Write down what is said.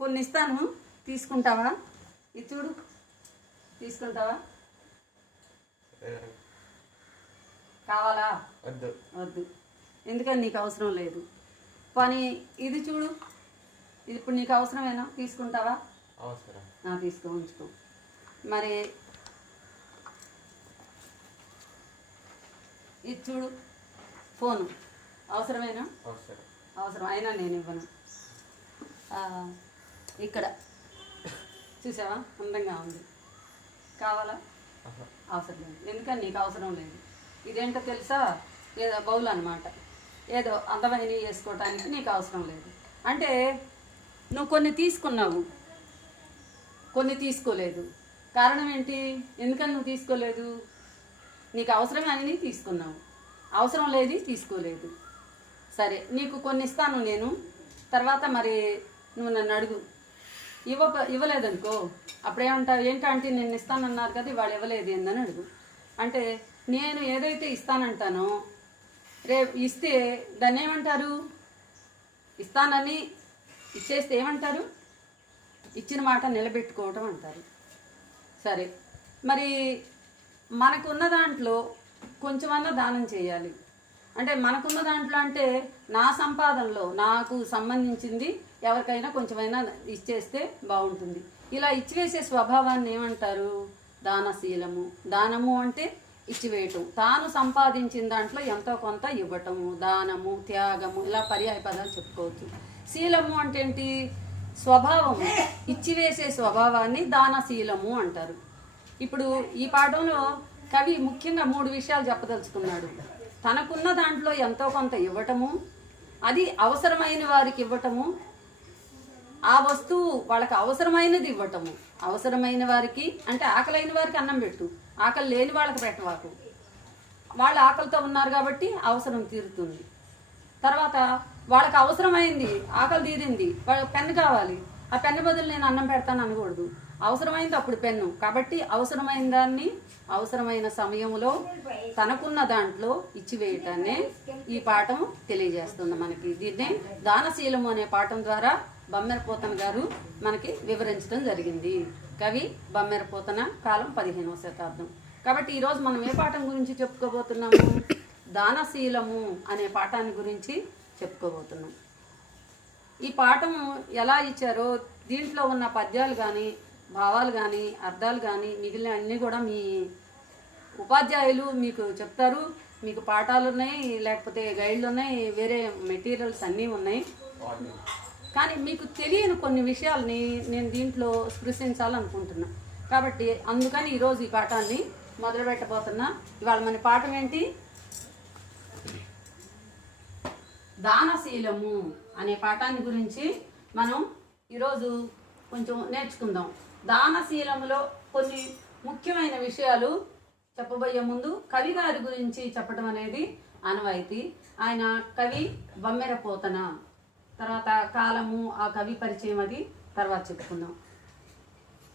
కొన్ని ఇస్తాను, తీసుకుంటావా? ఇది చూడు, తీసుకుంటావా? కావాలా? వద్దు. వద్దు. ఎందుకని నీకు అవసరం లేదు. కానీ ఇది చూడు, ఇది ఇప్పుడు నీకు అవసరమేనా? తీసుకుంటావా? అవసరం. తీసుకో, ఉంచుకో. మరి ఇది చూడు, ఫోను అవసరమేనా? అవసరం. అయినా నేను ఇవ్వను. ఇక్కడ చూసావా, అందంగా ఉంది. కావాలా? అవసరం లేదు. ఎందుకని నీకు అవసరం లేదు. ఇదేంటో తెలుసా? ఏదో బౌల్ అనమాట. ఏదో అందమైనవి వేసుకోవటానికి నీకు అవసరం లేదు. అంటే నువ్వు కొన్ని తీసుకున్నావు, కొన్ని తీసుకోలేదు. కారణం ఏంటి? ఎందుకని నువ్వు తీసుకోలేదు? నీకు అవసరమే అని తీసుకున్నావు, అవసరం లేదు తీసుకోలేదు. సరే, నీకు కొన్ని ఇస్తాను నేను. తర్వాత మరి నువ్వు నన్ను అడుగు. ఇవ్వలేదనుకో, అప్పుడేమంటావు? ఏంటంటే నేను ఇస్తానన్నారు కదా, ఇవాళ ఇవ్వలేదు ఏందని అడుగు. అంటే నేను ఏదైతే ఇస్తానంటానో రేపు ఇస్తే దాన్ని ఏమంటారు? ఇస్తానని ఇచ్చేస్తే ఏమంటారు? ఇచ్చిన మాట నిలబెట్టుకోవటం అంటారు. సరే, మరి మనకున్న దాంట్లో కొంచెమన్నా దానం చేయాలి. అంటే మనకున్న దాంట్లో అంటే నా సంపాదనలో నాకు సంబంధించింది ఎవరికైనా కొంచెమైనా ఇచ్చేస్తే బాగుంటుంది. ఇలా ఇచ్చివేసే స్వభావాన్ని ఏమంటారు? దానశీలము. దానము అంటే ఇచ్చివేయటం, తాను సంపాదించిన దాంట్లో ఎంతో కొంత ఇవ్వటము, దానము, త్యాగము, ఇలా పర్యాయ పదాలు చెప్పుకోవచ్చు. శీలము అంటే ఏంటి? స్వభావము. ఇచ్చివేసే స్వభావాన్ని దానశీలము అంటారు. ఇప్పుడు ఈ పాఠంలో కవి ముఖ్యంగా 3 విషయాలు చెప్పదలుచుకున్నాడు. తనకున్న దాంట్లో ఎంతో కొంత ఇవ్వటము, అది అవసరమైన వారికి ఇవ్వటము, ఆ వస్తువు వాళ్ళకి అవసరమైనది ఇవ్వటము. అవసరమైన వారికి అంటే ఆకలైన వారికి అన్నం పెట్టు, ఆకలి లేని వాళ్ళకి పెట్టవాకు. వాళ్ళు ఆకలితో ఉన్నారు కాబట్టి అవసరం తీరుతుంది. తర్వాత వాళ్ళకి అవసరమైంది, ఆకలి తీరింది, వాళ్ళకి పెన్ను కావాలి, ఆ పెన్ను బదులు నేను అన్నం పెడతాను అనకూడదు. అవసరమైంది అప్పుడు పెన్ను. కాబట్టి అవసరమైన దాన్ని అవసరమైన సమయంలో తనకున్న దాంట్లో ఇచ్చివేయటాన్నే ఈ పాఠం తెలియజేస్తుంది మనకి. దీన్నే దానశీలము అనే పాఠం ద్వారా బమ్మెరపోతన గారు మనకి వివరించడం జరిగింది. కవి బమ్మెరపోతన, కాలం 15వ శతాబ్దం. కాబట్టి ఈరోజు మనం ఏ పాఠం గురించి చెప్పుకోబోతున్నాము? దానశీలము అనే పాఠాన్ని గురించి చెప్పుకోబోతున్నాం. ఈ పాఠం ఎలా ఇచ్చారో దీంట్లో ఉన్న పద్యాలు కానీ, భావాలు కానీ, అర్థాలు కానీ, మిగిలిన అన్నీ కూడా మీ ఉపాధ్యాయులు మీకు చెప్తారు. మీకు పాఠాలు ఉన్నాయి, లేకపోతే గైడ్లు ఉన్నాయి, వేరే మెటీరియల్స్ అన్నీ ఉన్నాయి. కానీ మీకు తెలియని కొన్ని విషయాల్ని నేను దీంట్లో స్పృశించాలనుకుంటున్నా. కాబట్టి అందుకని ఈరోజు ఈ పాఠాన్ని మొదలు పెట్టబోతున్నా. ఇవాళ మన పాఠం ఏంటి? దానశీలము అనే పాఠాన్ని గురించి మనం ఈరోజు కొంచెం నేర్చుకుందాం. దానశీలములో కొన్ని ముఖ్యమైన విషయాలు చెప్పబోయే ముందు కవి గారి గురించి చెప్పడం అనేది ఆనవాయితీ. ఆయన కవి బమ్మెరపోతన. తర్వాత కాలము, ఆ కవి పరిచయం అది తర్వాత చెప్పుకుందాం.